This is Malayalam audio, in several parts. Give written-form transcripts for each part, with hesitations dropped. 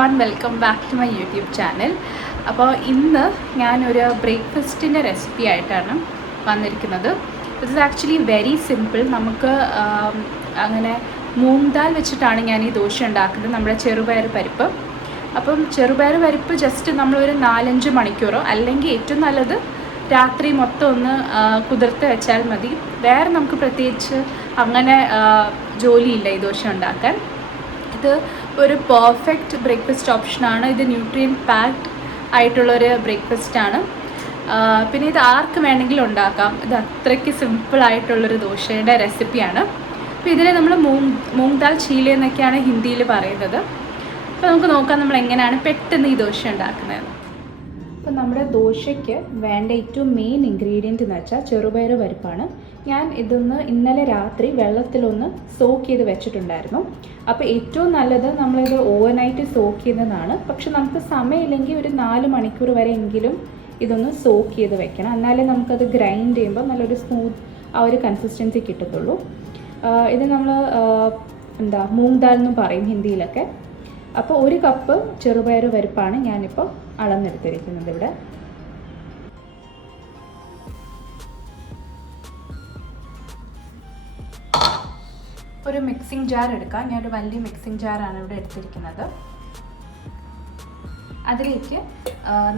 everyone, welcome back to my YouTube channel. അപ്പോൾ ഇന്ന് ഞാനൊരു ബ്രേക്ക്ഫാസ്റ്റിൻ്റെ റെസിപ്പി ആയിട്ടാണ് വന്നിരിക്കുന്നത്. This is actually very simple. നമുക്ക് അങ്ങനെ മൂങ് ദാൽ വെച്ചിട്ടാണ് ഞാൻ ഈ ദോശ ഉണ്ടാക്കുന്നത്, നമ്മുടെ ചെറുപയർ പരിപ്പ്. അപ്പം ചെറുപയർ പരിപ്പ് ജസ്റ്റ് നമ്മളൊരു 4-5 മണിക്കൂറോ അല്ലെങ്കിൽ ഏറ്റവും നല്ലത് രാത്രി മൊത്തം ഒന്ന് കുതിർത്ത് വെച്ചാൽ മതി. വേറെ നമുക്ക് പ്രത്യേകിച്ച് അങ്ങനെ ജോലിയില്ല ഈ ദോശ ഉണ്ടാക്കാൻ. ഇത് ഒരു പെർഫെക്റ്റ് ബ്രേക്ക്ഫാസ്റ്റ് ഓപ്ഷനാണ്. ഇത് ന്യൂട്രിയൻറ്റ് പാക്ഡ് ആയിട്ടുള്ളൊരു ബ്രേക്ക്ഫാസ്റ്റാണ്. പിന്നെ ഇത് ആർക്ക് വേണമെങ്കിലും ഉണ്ടാക്കാം. ഇത് അത്രയ്ക്ക് സിമ്പിളായിട്ടുള്ളൊരു ദോശയുടെ റെസിപ്പിയാണ്. അപ്പോൾ ഇതിനെ നമ്മൾ മൂങ് ദാൽ ചീല എന്നൊക്കെയാണ് ഹിന്ദിയിൽ പറയുന്നത്. അപ്പോൾ നമുക്ക് നോക്കാം നമ്മൾ എങ്ങനെയാണ് പെട്ടെന്ന് ഈ ദോശ ഉണ്ടാക്കുന്നത്. അപ്പോൾ നമ്മുടെ ദോശയ്ക്ക് വേണ്ട ഏറ്റവും മെയിൻ ഇൻഗ്രീഡിയൻറ്റ് എന്ന് വെച്ചാൽ ചെറുപയർ പരിപ്പാണ്. ഞാൻ ഇതൊന്ന് ഇന്നലെ രാത്രി വെള്ളത്തിലൊന്ന് സോക്ക് ചെയ്ത് വെച്ചിട്ടുണ്ടായിരുന്നു. അപ്പോൾ ഏറ്റവും നല്ലത് നമ്മളിത് ഓവർനൈറ്റ് സോക്ക് ചെയ്യുന്നതാണ്. പക്ഷെ നമുക്ക് സമയമില്ലെങ്കിൽ ഒരു 4 മണിക്കൂർ വരെ എങ്കിലും ഇതൊന്ന് സോക്ക് ചെയ്ത് വെക്കണം. എന്നാലേ നമുക്കത് ഗ്രൈൻഡ് ചെയ്യുമ്പോൾ നല്ലൊരു സ്മൂത്ത് ആ ഒരു കൺസിസ്റ്റൻസി കിട്ടത്തുള്ളൂ. ഇത് നമ്മൾ മൂങ് ദാൽ എന്നും പറയും ഹിന്ദിയിലൊക്കെ. അപ്പോൾ 1 കപ്പ് ചെറുപയർ പരിപ്പാണ് ഞാനിപ്പോൾ അളന്നെടുത്തിരിക്കുന്നത്. ഇവിടെ ഒരു മിക്സിംഗ് ജാർ എടുക്കാം. ഞാനൊരു വലിയ മിക്സിംഗ് ജാറാണ് ഇവിടെ എടുത്തിരിക്കുന്നത്. അതിലേക്ക്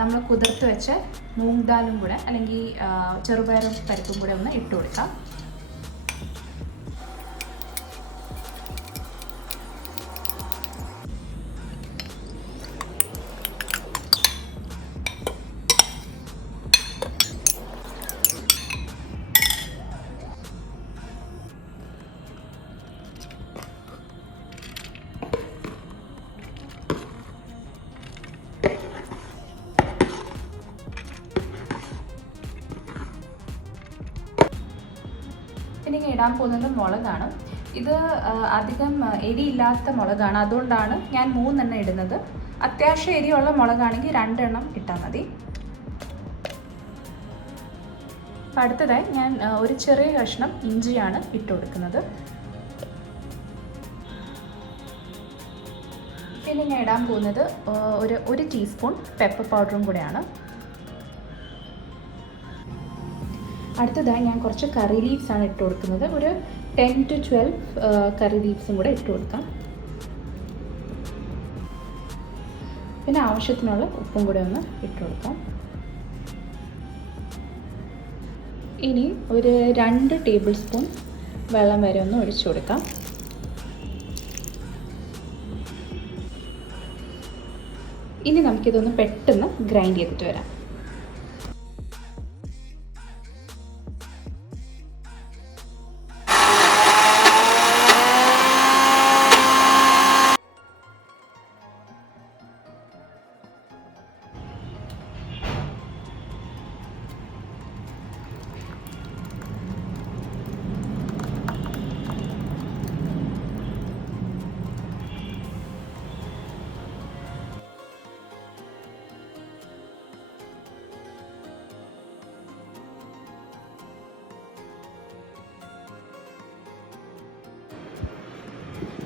നമ്മൾ കുതിർത്ത് വെച്ച മൂങ് ദാലും കൂടെ അല്ലെങ്കിൽ ചെറുപയർ പരിപ്പും കൂടെ ഒന്ന് ഇട്ട് കൊടുക്കാം. പിന്നെ ഇടാൻ പോകുന്നത് മുളകാണ്. ഇത് അധികം എരിയില്ലാത്ത മുളകാണ്, അതുകൊണ്ടാണ് ഞാൻ 3 എണ്ണം ഇടുന്നത്. അത്യാവശ്യം എരിയുള്ള മുളകാണെങ്കിൽ 2 എണ്ണം ഇട്ടാൽ മതി. അപ്പം അടുത്തതായി ഞാൻ ഒരു ചെറിയ കഷ്ണം ഇഞ്ചിയാണ് ഇട്ട് കൊടുക്കുന്നത്. പിന്നെ ഞാൻ ഇടാൻ പോകുന്നത് ഒരു ടീസ്പൂൺ പെപ്പർ പൗഡറും കൂടെയാണ്. അടുത്തതായി ഞാൻ കുറച്ച് കറി ലീവ്സാണ് ഇട്ട് കൊടുക്കുന്നത്. ഒരു 10 to 12 കറി ലീവ്സും കൂടെ ഇട്ട് കൊടുക്കാം. പിന്നെ ആവശ്യത്തിനുള്ള ഉപ്പും കൂടെ ഒന്ന് ഇട്ട് കൊടുക്കാം. ഇനി ഒരു 2 ടേബിൾ സ്പൂൺ വെള്ളം വരെ ഒന്ന് ഒഴിച്ചു കൊടുക്കാം. ഇനി നമുക്കിതൊന്ന് പെട്ടെന്ന് ഗ്രൈൻഡ് ചെയ്തിട്ട് വരാം.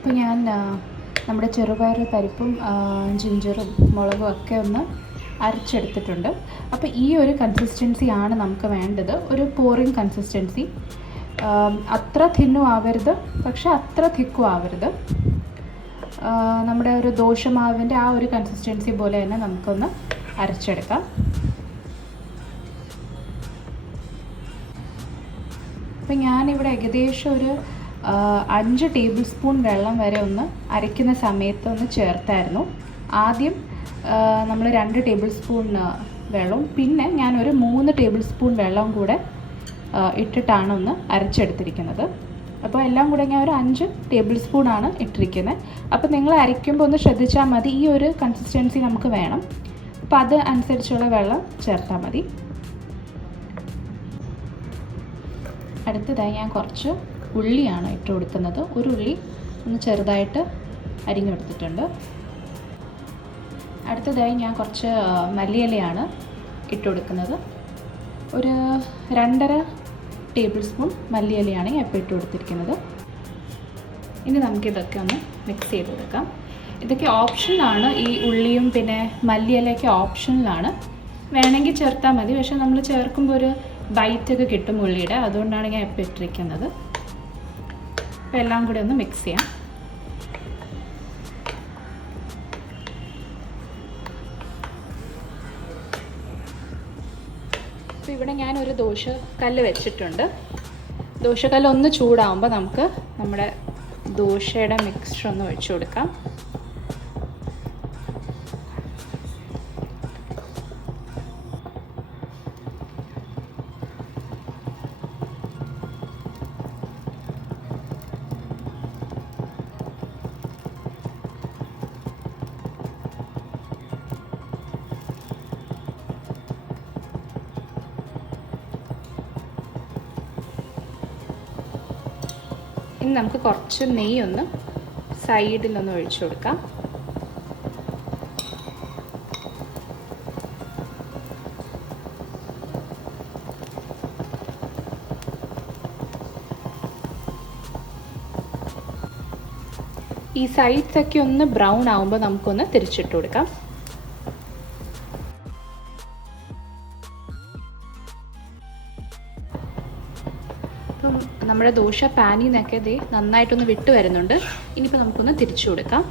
അപ്പോൾ ഞാൻ നമ്മുടെ ചെറുപയർ പരിപ്പും ജിഞ്ചറും മുളകും ഒക്കെ ഒന്ന് അരച്ചെടുത്തിട്ടുണ്ട്. അപ്പോൾ ഈ ഒരു കൺസിസ്റ്റൻസി ആണ് നമുക്ക് വേണ്ടത്, ഒരു പോറിങ് കൺസിസ്റ്റൻസി. അത്ര തിന്നും ആവരുത്, പക്ഷെ അത്ര തിക്കും ആവരുത്. നമ്മുടെ ഒരു ദോശമാവിൻ്റെ ആ ഒരു കൺസിസ്റ്റൻസി പോലെ തന്നെ നമുക്കൊന്ന് അരച്ചെടുക്കാം. അപ്പോൾ ഞാനിവിടെ ഏകദേശം ഒരു 5 ടേബിൾ സ്പൂൺ വെള്ളം വരെ ഒന്ന് അരയ്ക്കുന്ന സമയത്ത് ഒന്ന് ചേർത്തായിരുന്നു. ആദ്യം നമ്മൾ 2 ടേബിൾ സ്പൂൺ വെള്ളവും പിന്നെ ഞാനൊരു 3 ടേബിൾ സ്പൂൺ വെള്ളവും കൂടെ ഇട്ടിട്ടാണ് ഒന്ന് അരച്ചെടുത്തിരിക്കുന്നത്. അപ്പോൾ എല്ലാം കൂടെ ഞാൻ ഒരു 5 ടേബിൾ സ്പൂണാണ് ഇട്ടിരിക്കുന്നത്. അപ്പോൾ നിങ്ങൾ അരയ്ക്കുമ്പോൾ ഒന്ന് ശ്രദ്ധിച്ചാൽ മതി, ഈ ഒരു കൺസിസ്റ്റൻസി നമുക്ക് വേണം. അപ്പോൾ അത് അനുസരിച്ചുള്ള വെള്ളം ചേർത്താൽ മതി. അടുത്തതായി ഞാൻ കുറച്ച് ഉള്ളിയാണ് ഇട്ട് കൊടുക്കുന്നത്. ഒരു ഉള്ളി ഒന്ന് ചെറുതായിട്ട് അരിഞ്ഞെടുത്തിട്ടുണ്ട്. അടുത്തതായി ഞാൻ കുറച്ച് മല്ലിയിലയാണ് ഇട്ട് കൊടുക്കുന്നത്. ഒരു 2.5 ടേബിൾ സ്പൂൺ മല്ലിയിലയാണ് ഞാൻ ഇപ്പോൾ ഇട്ട് കൊടുത്തിരിക്കുന്നത്. ഇനി നമുക്കിതൊക്കെ ഒന്ന് മിക്സ് ചെയ്ത് കൊടുക്കാം. ഇതൊക്കെ ഓപ്ഷനിലാണ്, ഈ ഉള്ളിയും പിന്നെ മല്ലിയിലയൊക്കെ ഓപ്ഷനിലാണ്, വേണമെങ്കിൽ ചേർത്താൽ മതി. പക്ഷേ നമ്മൾ ചേർക്കുമ്പോൾ ഒരു ബൈറ്റൊക്കെ കിട്ടും ഉള്ളിയുടെ, അതുകൊണ്ടാണ് ഞാൻ ഇപ്പോൾ ഇട്ടിരിക്കുന്നത്. അപ്പോൾ എല്ലാം കൂടി ഒന്ന് മിക്സ് ചെയ്യാം. അപ്പോൾ ഇവിടെ ഞാനൊരു ദോശക്കല്ല് വെച്ചിട്ടുണ്ട്. ദോശക്കല്ല് ഒന്ന് ചൂടാകുമ്പോൾ നമുക്ക് നമ്മുടെ ദോശയുടെ മിക്സ്ചർ ഒന്ന് ഒഴിച്ചു കൊടുക്കാം. ഇനി നമുക്ക് കുറച്ച് നെയ്യൊന്ന് സൈഡിലൊന്ന് ഒഴിച്ചു കൊടുക്കാം. ഈ സൈഡ്സൊക്കെ ഒന്ന് ബ്രൗൺ ആകുമ്പോൾ നമുക്കൊന്ന് തിരിച്ചിട്ട് കൊടുക്കാം. അപ്പം നമ്മുടെ ദോശ പാനിൽ നിന്നൊക്കെ ഇത് നന്നായിട്ടൊന്ന് വിട്ട് വരുന്നുണ്ട്. ഇനിയിപ്പോൾ നമുക്കൊന്ന് തിരിച്ചു കൊടുക്കാം.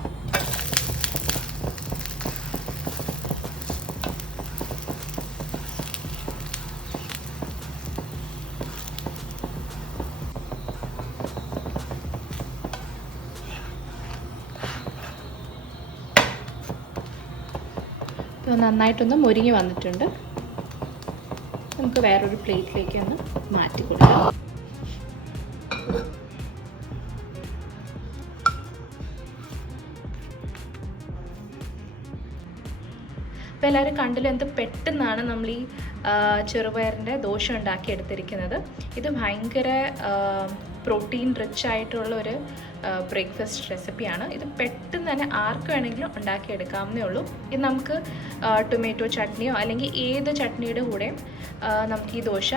ഇപ്പോൾ നന്നായിട്ടൊന്ന് മൊരിഞ്ഞ് വന്നിട്ടുണ്ട്. നമുക്ക് വേറൊരു പ്ലേറ്റിലേക്ക് ഒന്ന് മാറ്റി കൊടുക്കാം. അപ്പോൾ എല്ലാവരും കണ്ടില്ല എന്ത് പെട്ടെന്നാണ് നമ്മൾ ഈ ചെറുപയറിൻ്റെ ദോശ ഉണ്ടാക്കിയെടുത്തിരിക്കുന്നത്. ഇത് ഭയങ്കര പ്രോട്ടീൻ റിച്ച് ആയിട്ടുള്ള ഒരു ബ്രേക്ക്ഫാസ്റ്റ് റെസിപ്പിയാണ്. ഇത് പെട്ടെന്ന് തന്നെ ആർക്ക് വേണമെങ്കിലും ഉണ്ടാക്കിയെടുക്കാവുന്നേ ഉള്ളൂ. ഇത് നമുക്ക് ടൊമാറ്റോ ചട്നിയോ അല്ലെങ്കിൽ ഏത് ചട്നിയുടെ കൂടെയും നമുക്ക് ഈ ദോശ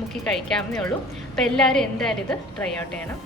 മുക്കി കഴിക്കാവുന്നേ ഉള്ളൂ. അപ്പോൾ എല്ലാവരും എന്തായാലും ഇത് ട്രൈ ഔട്ട് ചെയ്യണം.